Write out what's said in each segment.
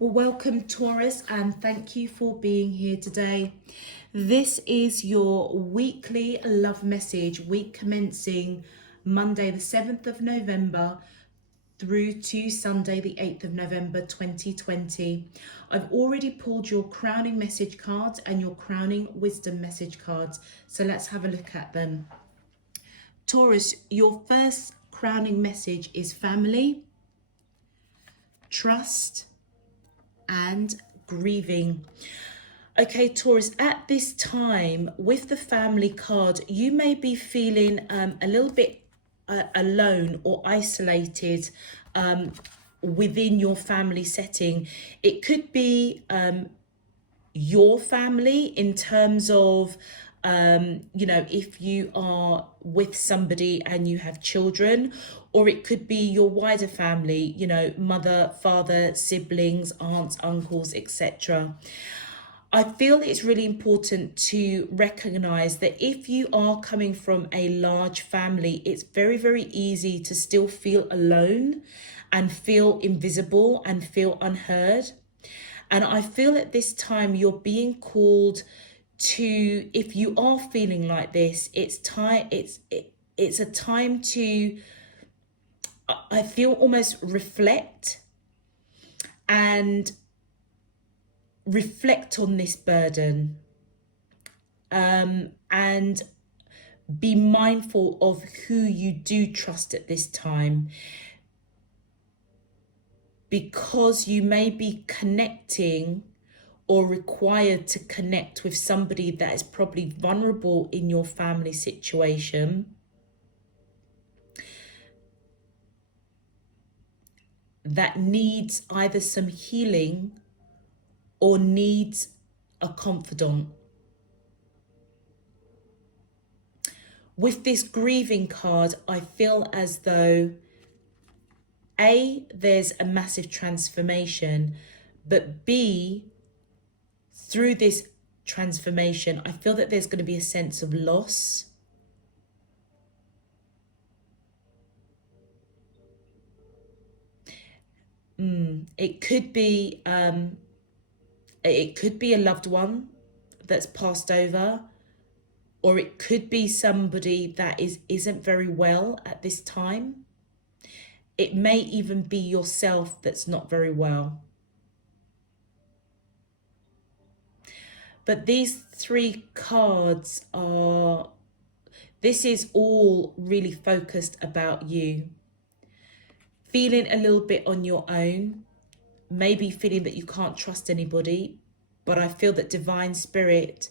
Well, welcome Taurus, and thank you for being here today. This is your weekly love message, week commencing Monday the 7th of November through to Sunday the 8th of November 2020. I've already pulled your crowning message cards and your crowning wisdom message cards, so let's have a look at them. Taurus, your first crowning message is family, trust, and grieving. Okay, Taurus, at this time with the family card, you may be feeling a little bit alone or isolated within your family setting. It could be your family in terms of if you are with somebody and you have children, or it could be your wider family, mother, father, siblings, aunts, uncles, etc. I feel it's really important to recognize that if you are coming from a large family, it's very, very easy to still feel alone and feel invisible and feel unheard. And I feel at this time you're being called to, if you are feeling like this, it's a time to, I feel, almost reflect and reflect on this burden, and be mindful of who you do trust at this time, because you may be connecting or required to connect with somebody that is probably vulnerable in your family situation, that needs either some healing or needs a confidant. With this grieving card, I feel as though A, there's a massive transformation, but B, through this transformation, I feel that there's going to be a sense of loss. It could be a loved one that's passed over, or it could be somebody that isn't very well at this time. It may even be yourself that's not very well. But these three cards this is all really focused about you. Feeling a little bit on your own, maybe feeling that you can't trust anybody, but I feel that divine spirit,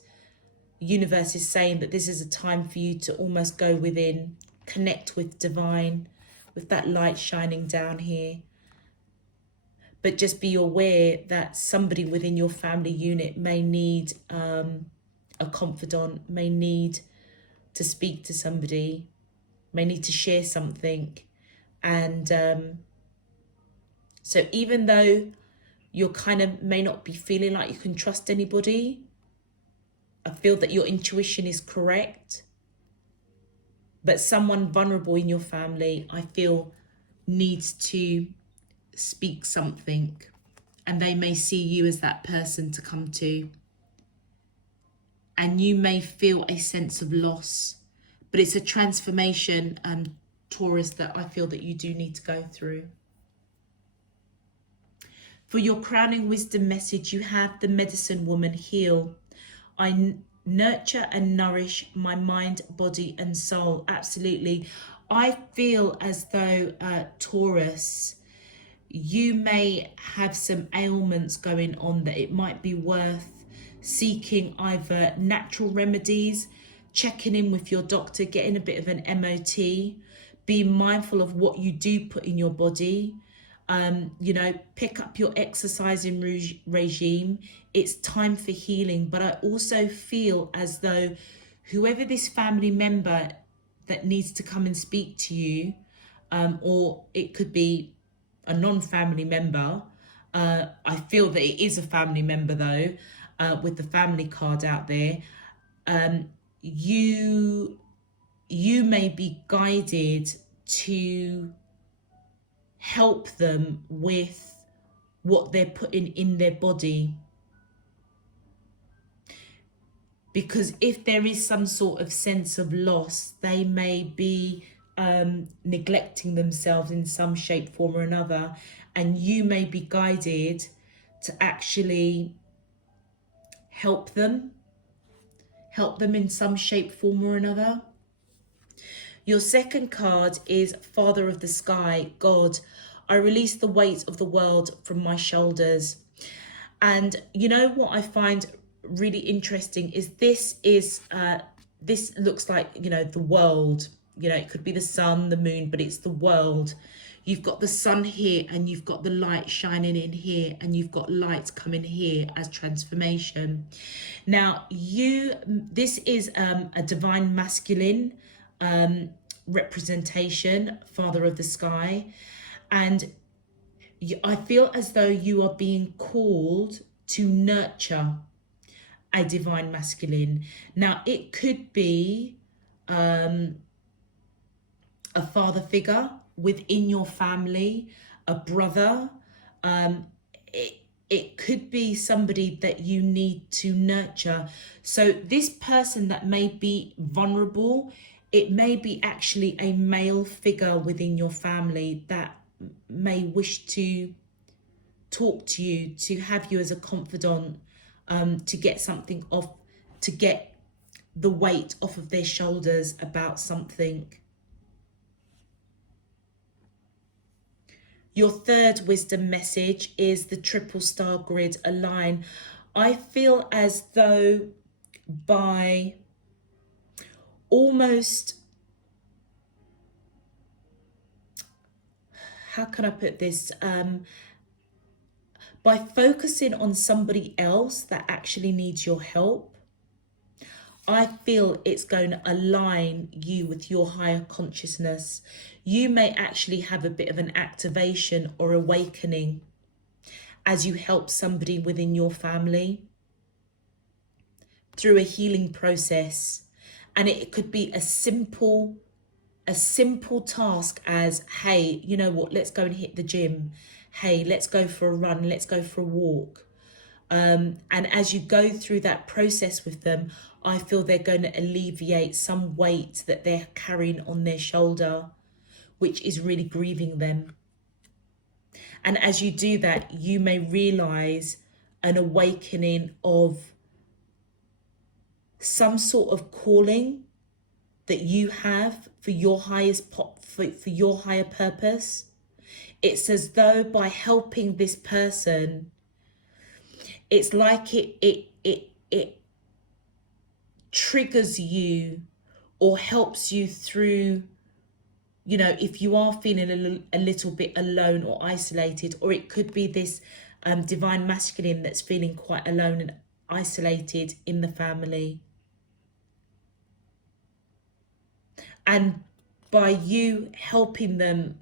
universe, is saying that this is a time for you to almost go within, connect with divine, with that light shining down here. But just be aware that somebody within your family unit may need a confidant, may need to speak to somebody, may need to share something. And so even though you're may not be feeling like you can trust anybody, I feel that your intuition is correct. But someone vulnerable in your family, I feel, needs to speak something, and they may see you as that person to come to. And you may feel a sense of loss, but it's a transformation, Taurus, that I feel that you do need to go through. For your crowning wisdom message, you have the medicine woman, heal. I nurture and nourish my mind, body and soul. Absolutely. I feel as though, Taurus, you may have some ailments going on that it might be worth seeking either natural remedies, checking in with your doctor, getting a bit of an MOT, being mindful of what you do put in your body. Pick up your exercising regime. It's time for healing. But I also feel as though whoever this family member that needs to come and speak to you, or it could be a non-family member, I feel that it is a family member though, with the family card out there, you may be guided to help them with what they're putting in their body. Because if there is some sort of sense of loss, they may be neglecting themselves in some shape, form or another. And you may be guided to actually help them in some shape, form or another. Your second card is Father of the Sky, God. I release the weight of the world from my shoulders. And you know what I find really interesting is this looks like, you know, the world. You know, it could be the sun, the moon, but it's the world. You've got the sun here and you've got the light shining in here and you've got light coming here as transformation. Now, this is a divine masculine representation, Father of the Sky. And I feel as though you are being called to nurture a divine masculine. Now, it could be a father figure within your family, a brother. It could be somebody that you need to nurture. So this person that may be vulnerable, it may be actually a male figure within your family that may wish to talk to you, to have you as a confidant, to get something off, to get the weight off of their shoulders about something. Your third wisdom message is the triple star grid align. I feel as though by almost, how can I put this? By focusing on somebody else that actually needs your help, I feel it's going to align you with your higher consciousness. You may actually have a bit of an activation or awakening as you help somebody within your family through a healing process. And it could be a simple task as, hey, you know what, let's go and hit the gym. Hey, let's go for a run, let's go for a walk. And as you go through that process with them, I feel they're going to alleviate some weight that they're carrying on their shoulder, which is really grieving them. And as you do that, you may realize an awakening of some sort of calling that you have for your for your higher purpose. It's as though by helping this person, it's like it triggers you or helps you through, you know, if you are feeling a little bit alone or isolated, or it could be this divine masculine that's feeling quite alone and isolated in the family. And by you helping them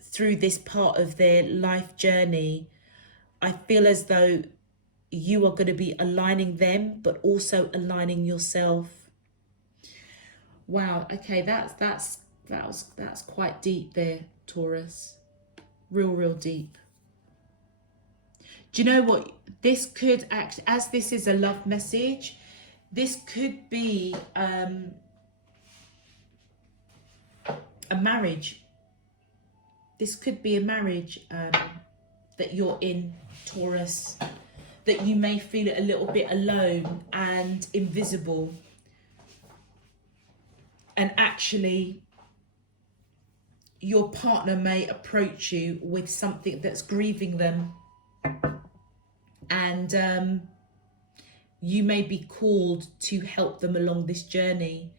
through this part of their life journey, I feel as though you are going to be aligning them, but also aligning yourself. Wow. Okay, that's quite deep there, Taurus. Real deep. Do you know what? This could act as this is a love message. This could be a marriage. This could be a marriage that you're in, Taurus. That you may feel a little bit alone and invisible. And actually, your partner may approach you with something that's grieving them. And you may be called to help them along this journey.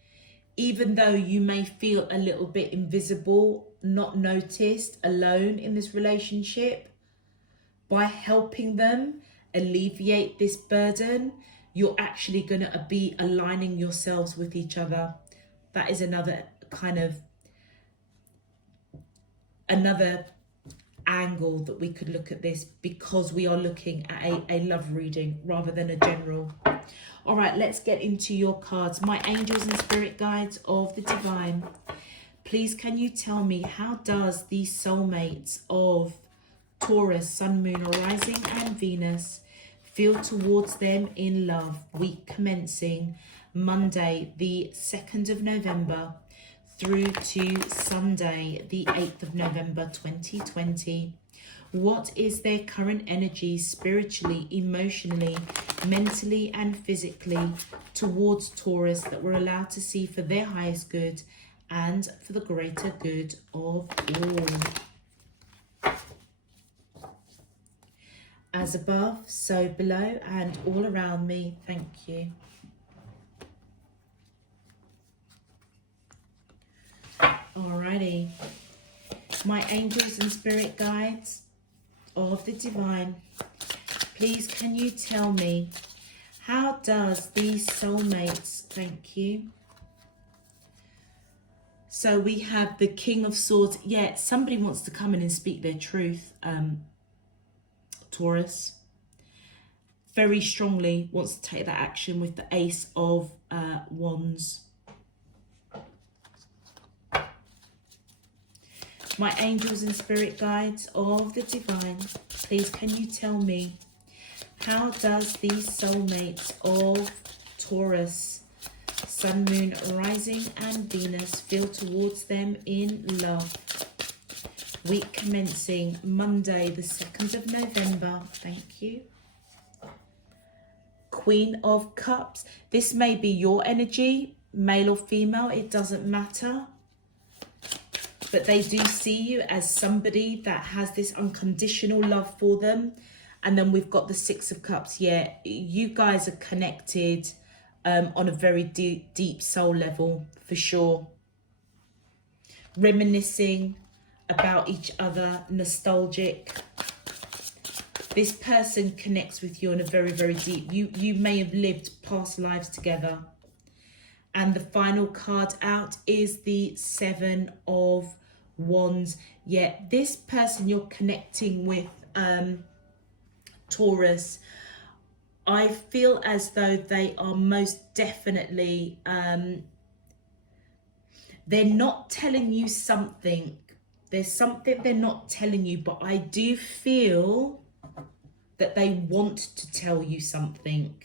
Even though you may feel a little bit invisible, not noticed, alone in this relationship, by helping them alleviate this burden, you're actually going to be aligning yourselves with each other. That is another angle that we could look at this, because we are looking at a love reading rather than a general. All right, let's get into your cards. My angels and spirit guides of the divine, please can you tell me, how does the soulmates of Taurus, Sun, Moon, Rising and Venus, feel towards them in love. Week commencing Monday, the 2nd of November, through to Sunday, the 8th of November, 2020. What is their current energy spiritually, emotionally, mentally and physically towards Taurus that we're allowed to see for their highest good and for the greater good of all? As above, so below and all around me. Thank you. Alrighty. My angels and spirit guides of the divine, please can you tell me, how does these soulmates, thank you. So we have the King of Swords. Yeah, somebody wants to come in and speak their truth, Taurus. Very strongly wants to take that action with the Ace of Wands. My angels and spirit guides of the divine, please can you tell me, how does these soulmates of Taurus, Sun, Moon, Rising and Venus feel towards them in love? Week commencing Monday, the 2nd of November. Thank you. Queen of Cups. This may be your energy, male or female, it doesn't matter. But they do see you as somebody that has this unconditional love for them. And then we've got the Six of Cups. Yeah, you guys are connected on a very deep soul level, for sure. Reminiscing about each other, nostalgic. This person connects with you on a very, very deep. You may have lived past lives together. And the final card out is the Seven of Wands. Yeah, this person you're connecting with, Taurus, I feel as though they are most definitely, they're not telling you something. There's something they're not telling you, but I do feel that they want to tell you something.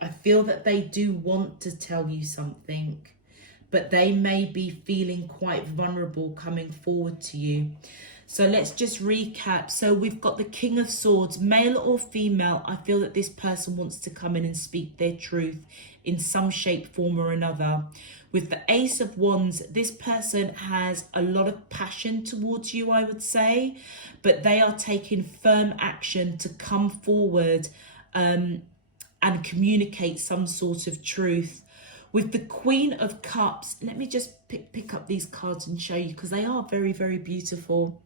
I feel that they do want to tell you something, but they may be feeling quite vulnerable coming forward to you. So let's just recap. So we've got the King of Swords, male or female. I feel that this person wants to come in and speak their truth in some shape, form or another. With the Ace of Wands, this person has a lot of passion towards you, I would say, but they are taking firm action to come forward and communicate some sort of truth. With the Queen of Cups, let me just pick up these cards and show you, because they are very, very beautiful.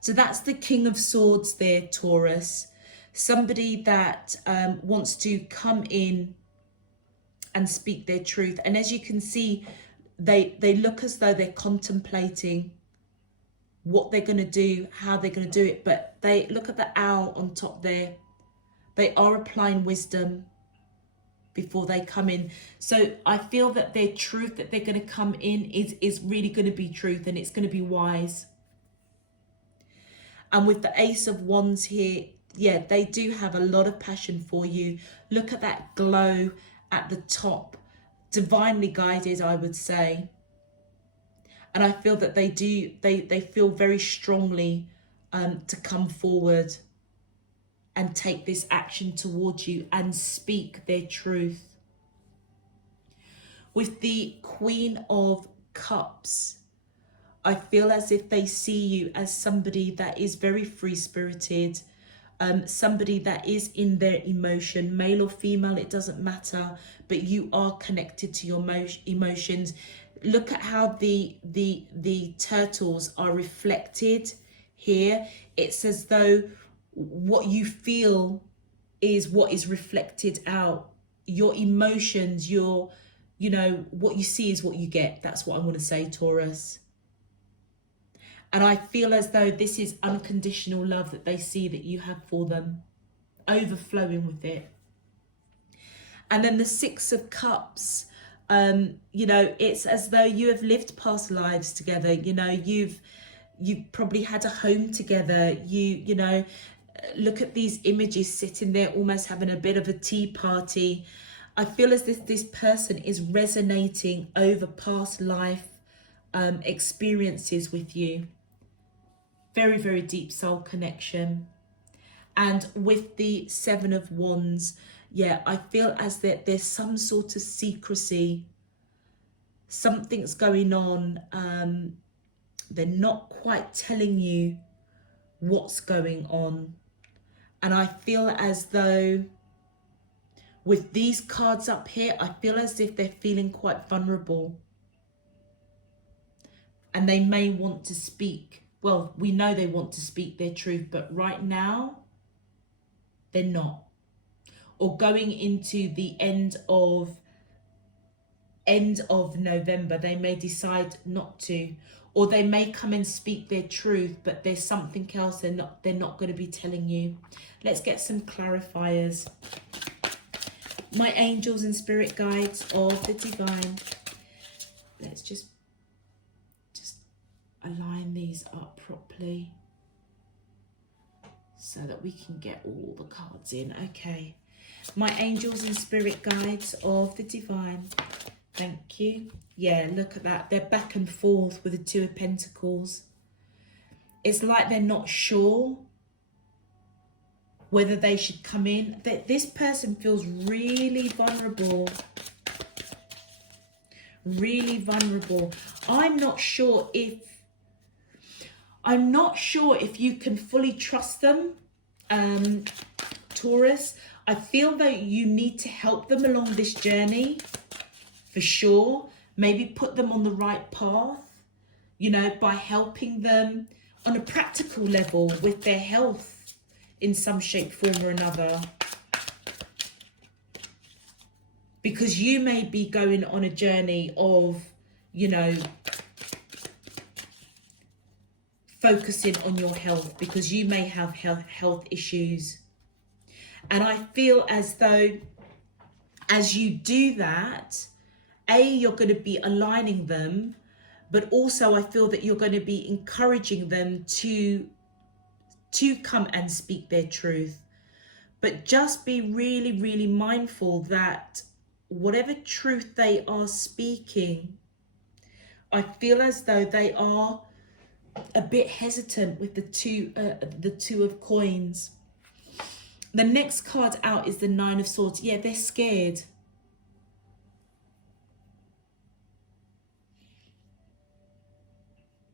So that's the King of Swords there, Taurus. Somebody that wants to come in and speak their truth. And as you can see, they look as though they're contemplating what they're going to do, how they're going to do it. But they look at the owl on top there. They are applying wisdom before they come in. So I feel that their truth that they're going to come in is really going to be truth, and it's going to be wise. And with the Ace of Wands here, yeah, they do have a lot of passion for you. Look at that glow at the top. Divinely guided, I would say. And I feel that they feel very strongly to come forward and take this action towards you and speak their truth. With the Queen of Cups, I feel as if they see you as somebody that is very free-spirited, somebody that is in their emotion, male or female, it doesn't matter, but you are connected to your emotions. Look at how the turtles are reflected here. It's as though what you feel is what is reflected out. Your emotions, what you see is what you get. That's what I want to say, Taurus. And I feel as though this is unconditional love that they see that you have for them, overflowing with it. And then the Six of Cups, it's as though you have lived past lives together. You've you probably had a home together. You know, look at these images sitting there almost having a bit of a tea party. I feel as if this person is resonating over past life experiences with you. Very, very deep soul connection. And with the Seven of Wands, yeah, I feel as that there's some sort of secrecy. Something's going on. They're not quite telling you what's going on. And I feel as though with these cards up here, I feel as if they're feeling quite vulnerable. And they may want to speak. Well, we know they want to speak their truth, but right now, they're not. Or going into the end of November, they may decide not to. Or they may come and speak their truth, but there's something else they're not going to be telling you. Let's get some clarifiers. My angels and spirit guides of the divine. Let's just align these up properly so that we can get all the cards in. Okay. My angels and spirit guides of the divine. Thank you. Yeah, look at that. They're back and forth with the Two of Pentacles. It's like they're not sure whether they should come in. This person feels really vulnerable. Really vulnerable. I'm not sure if you can fully trust them, Taurus. I feel that you need to help them along this journey, for sure. Maybe put them on the right path, you know, by helping them on a practical level with their health in some shape, form or another. Because you may be going on a journey of, you know, focusing on your health, because you may have health issues. And I feel as though as you do that, you're going to be aligning them, but also I feel that you're going to be encouraging them to come and speak their truth. But just be really, really mindful that whatever truth they are speaking, I feel as though they are a bit hesitant with the two of coins. The next card out is the Nine of Swords. Yeah, they're scared.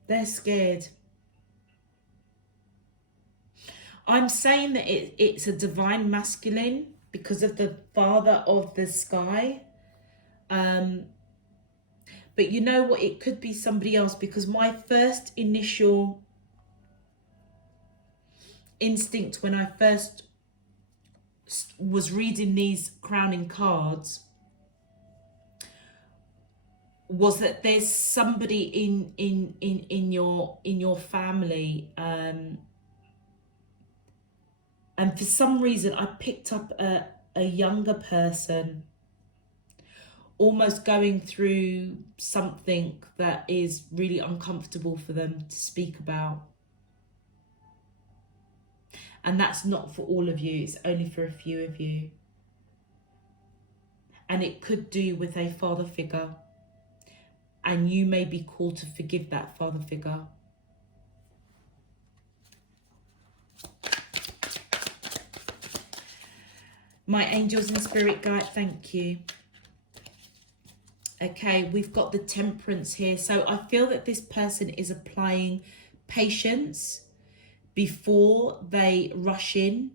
They're scared. I'm saying that it's a divine masculine because of the father of the sky. But you know what? It could be somebody else, because my first initial instinct when I first was reading these crowning cards was that there's somebody in your family, and for some reason I picked up a younger person almost going through something that is really uncomfortable for them to speak about. And that's not for all of you, it's only for a few of you. And it could do with a father figure. And you may be called to forgive that father figure. My angels and spirit guide, thank you. Okay, we've got the Temperance here. So I feel that this person is applying patience before they rush in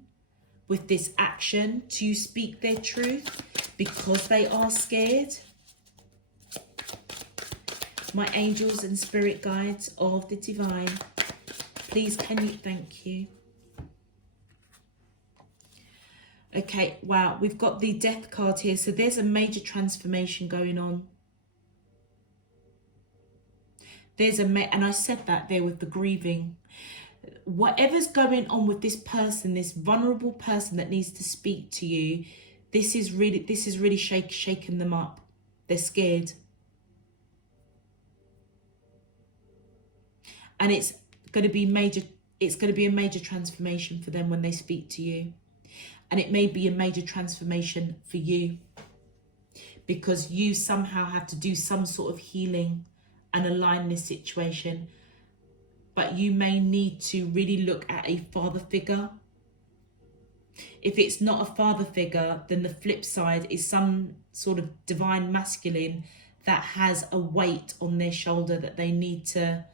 with this action to speak their truth, because they are scared. My angels and spirit guides of the divine, please can you, thank you. Okay, wow, we've got the Death card here. So there's a major transformation going on. There's and I said that there with the grieving. Whatever's going on with this person, this vulnerable person that needs to speak to you, this is really shaking them up. They're scared. And it's going to be major. It's going to be a major transformation for them when they speak to you. And it may be a major transformation for you, because you somehow have to do some sort of healing and align this situation. But you may need to really look at a father figure. If it's not a father figure, then the flip side is some sort of divine masculine that has a weight on their shoulder that they need to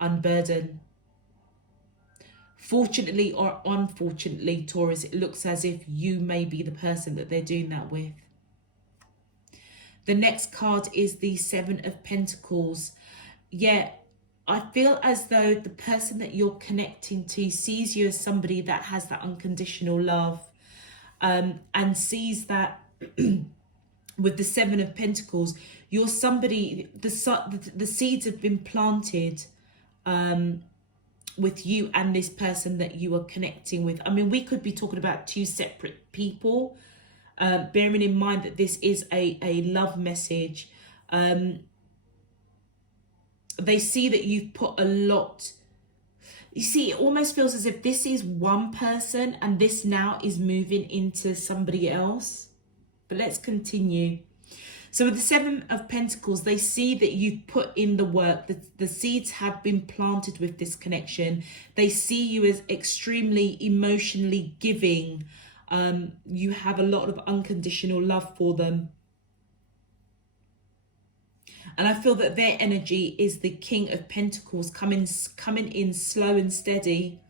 unburden. Fortunately or unfortunately, Taurus, it looks as if you may be the person that they're doing that with. The next card is the Seven of Pentacles. Yeah, I feel as though the person that you're connecting to sees you as somebody that has that unconditional love, and sees that with the Seven of Pentacles, you're somebody, the seeds have been planted with you and this person that you are connecting with. I mean, we could be talking about two separate people, bearing in mind that this is a love message. They see that you've put a lot. You see, it almost feels as if this is one person and this now is moving into somebody else. But let's continue. So with the Seven of Pentacles, they see that you've put in the work, the seeds have been planted with this connection. They see you as extremely emotionally giving. You have a lot of unconditional love for them. And I feel that their energy is the King of Pentacles, coming in slow and steady.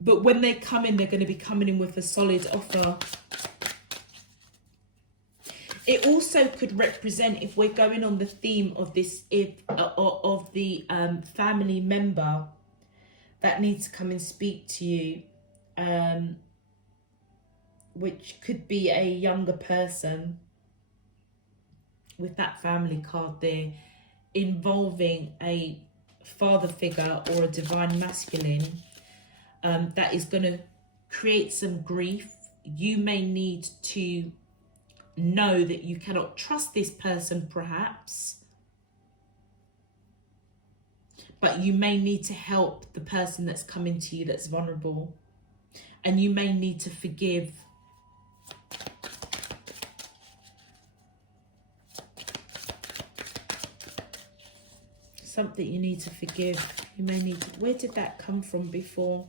But when they come in, they're going to be coming in with a solid offer. It also could represent, if we're going on the theme of this, of the family member that needs to come and speak to you, which could be a younger person with that family card there, involving a father figure or a divine masculine, that is going to create some grief. You may need to know that you cannot trust this person perhaps, but you may need to help the person that's coming to you that's vulnerable, and you may need to forgive. Something you need to forgive. You may need to, where did that come from before?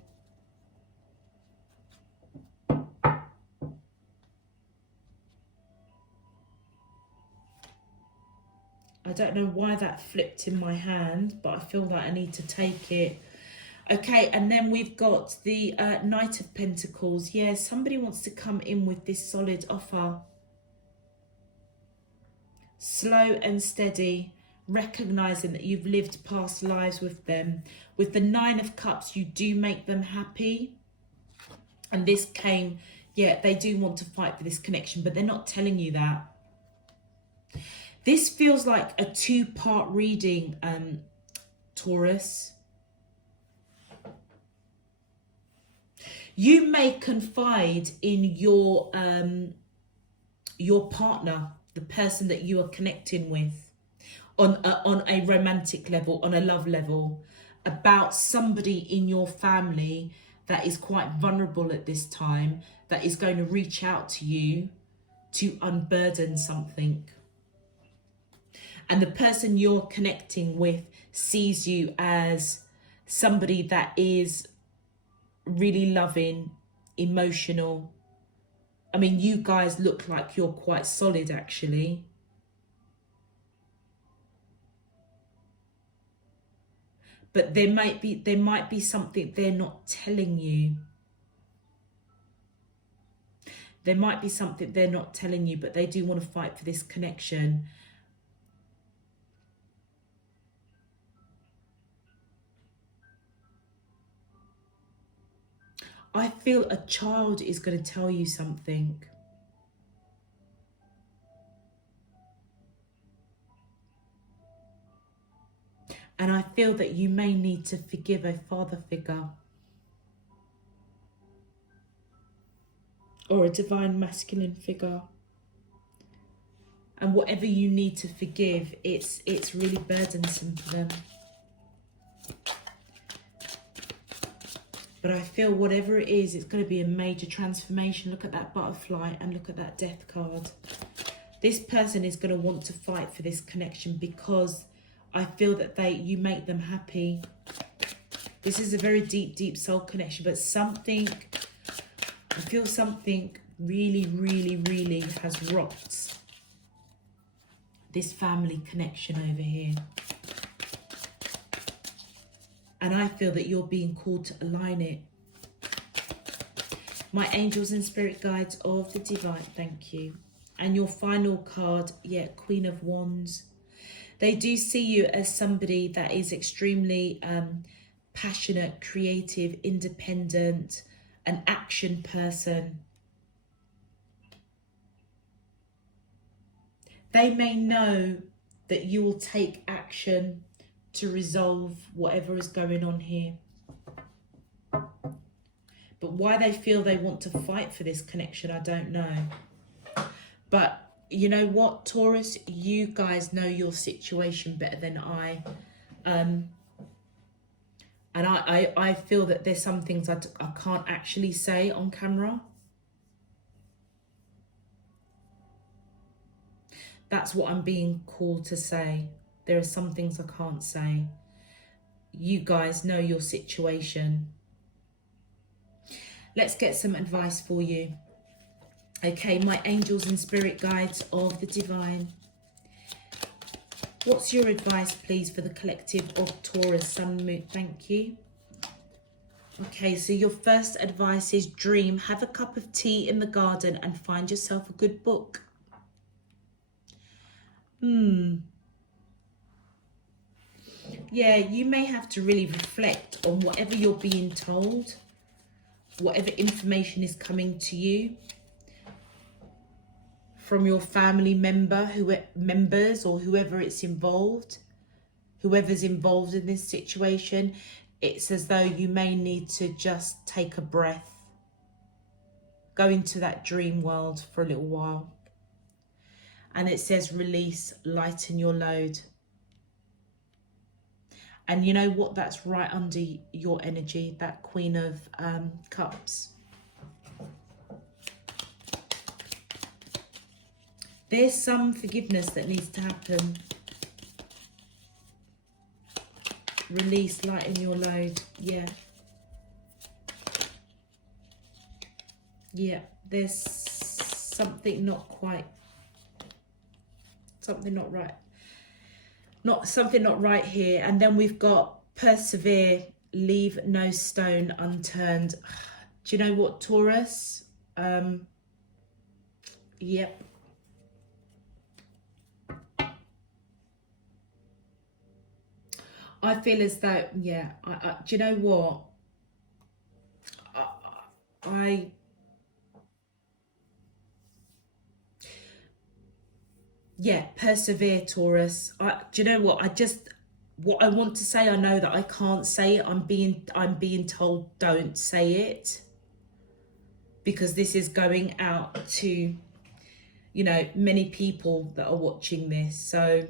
I don't know why that flipped in my hand, but I feel that I need to take it. Okay, and then we've got the Knight of Pentacles. Yeah, somebody wants to come in with this solid offer. Slow and steady, recognizing that you've lived past lives with them. With the Nine of Cups, you do make them happy. And this came, yeah, they do want to fight for this connection, but they're not telling you that. This feels like a two-part reading, Taurus. You may confide in your partner, the person that you are connecting with, on a romantic level, on a love level, about somebody in your family that is quite vulnerable at this time, that is going to reach out to you to unburden something. And the person you're connecting with sees you as somebody that is really loving, emotional. I mean, you guys look like you're quite solid, actually. But there might be something they're not telling you. There might be something they're not telling you, but they do want to fight for this connection. I feel a child is going to tell you something. And I feel that you may need to forgive a father figure or a divine masculine figure. And whatever you need to forgive, it's really burdensome for them. But I feel whatever it is, it's going to be a major transformation. Look at that butterfly and look at that death card. This person is going to want to fight for this connection because I feel that you make them happy. This is a very deep, deep soul connection, but something, I feel something really, really, really has rocked this family connection over here. And I feel that you're being called to align it. My angels and spirit guides of the divine, thank you. And your final card, yeah, Queen of Wands. They do see you as somebody that is extremely passionate, creative, independent, an action person. They may know that you will take action to resolve whatever is going on here. But why they feel they want to fight for this connection, I don't know. But you know what, Taurus? You guys know your situation better than I. And I feel that there's some things I can't actually say on camera. That's what I'm being called to say. There are some things I can't say. You guys know your situation. Let's get some advice for you. Okay, my angels and spirit guides of the divine. What's your advice, please, for the collective of Taurus, Sun, Moon? Thank you. Okay, so your first advice is dream. Have a cup of tea in the garden and find yourself a good book. Yeah, you may have to really reflect on whatever you're being told, whatever information is coming to you from your family members or whoever it's involved, whoever's involved in this situation. It's as though you may need to just take a breath, go into that dream world for a little while. And it says release, lighten your load. And you know what? That's right under your energy, that Queen of Cups. There's some forgiveness that needs to happen. Release, lighten your load. Yeah. Yeah, there's something not quite, something not right. Something not right here. And then we've got persevere, leave no stone unturned. Do you know what, Taurus? Yep. I feel as though, yeah, do you know what? Yeah, persevere, Taurus. Do you know what? What I want to say, I know that I can't say it. I'm being told don't say it, because this is going out to, you know, many people that are watching this. So,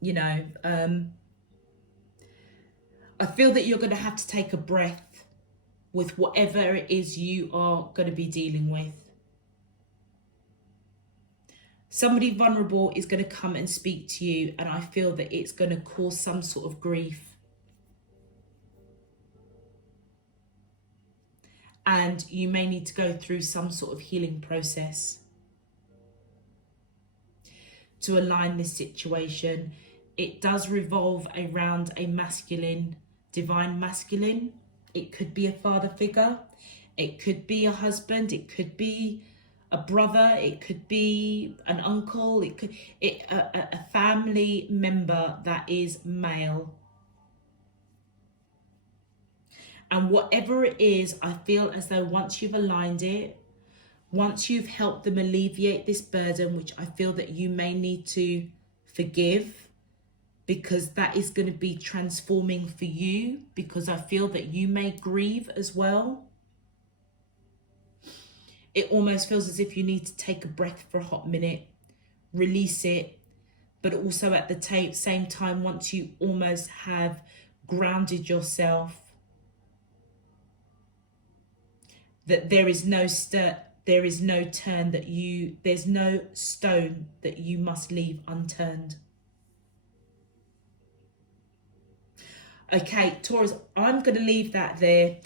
you know, I feel that you're going to have to take a breath with whatever it is you are going to be dealing with. Somebody vulnerable is going to come and speak to you, and I feel that it's going to cause some sort of grief. And you may need to go through some sort of healing process to align this situation. It does revolve around a masculine, divine masculine. It could be a father figure. It could be a husband. It could be a brother. It could be an uncle. It could a family member that is male. And whatever it is, I feel as though once you've aligned it, once you've helped them alleviate this burden, which I feel that you may need to forgive, because that is going to be transforming for you, because I feel that you may grieve as well. It almost feels as if you need to take a breath for a hot minute, release it, but also at the same time, once you almost have grounded yourself, that there is no turn that there's no stone that you must leave unturned. Okay, Taurus, I'm going to leave that there.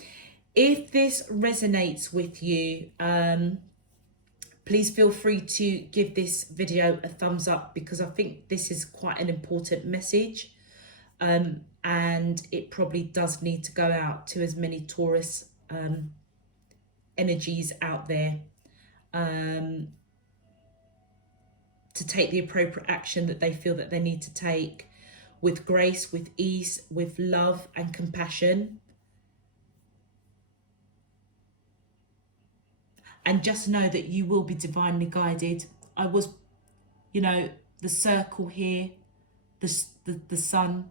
If this resonates with you, please feel free to give this video a thumbs up, because I think this is quite an important message. And it probably does need to go out to as many Taurus energies out there to take the appropriate action that they feel that they need to take, with grace, with ease, with love and compassion. And just know that you will be divinely guided. I was, the circle here, the sun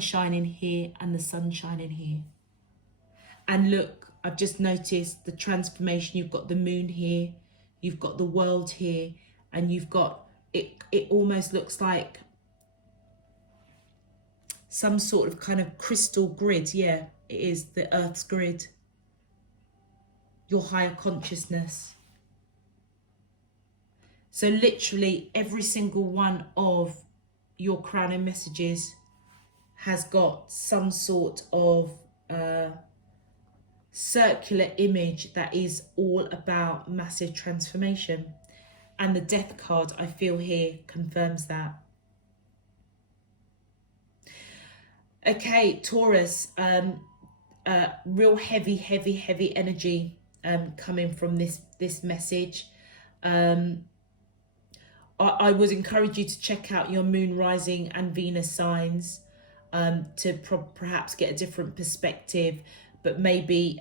shining here and the sun shining here. And look, I've just noticed the transformation. You've got the moon here, you've got the world here, and you've got, it almost looks like some sort of kind of crystal grid. Yeah, it is the Earth's grid. Your higher consciousness. So literally every single one of your crowning messages has got some sort of circular image that is all about massive transformation. And the death card I feel here confirms that. Okay, Taurus, real heavy energy coming from this message. I would encourage you to check out your moon, rising and Venus signs to perhaps get a different perspective, but maybe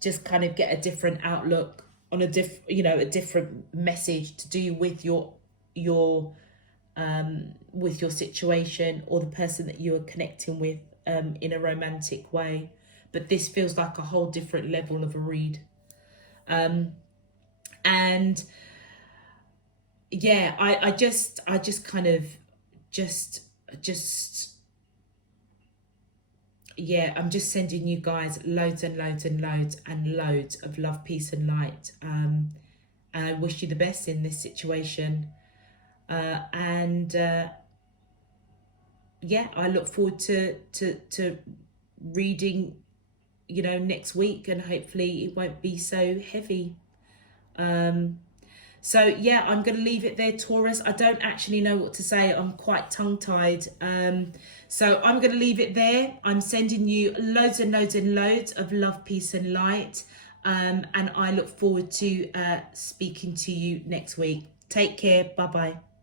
just kind of get a different outlook on a different message to do with your situation or the person that you are connecting with in a romantic way. But this feels like a whole different level of a read. And yeah, I just kind of yeah, I'm just sending you guys loads and loads and loads and loads of love, peace and light. And I wish you the best in this situation. Yeah, I look forward to reading, next week, and hopefully it won't be so heavy. So yeah, I'm going to leave it there, Taurus. I don't actually know what to say. I'm quite tongue-tied. So I'm going to leave it there. I'm sending you loads and loads and loads of love, peace and light. And I look forward to speaking to you next week. Take care. Bye-bye.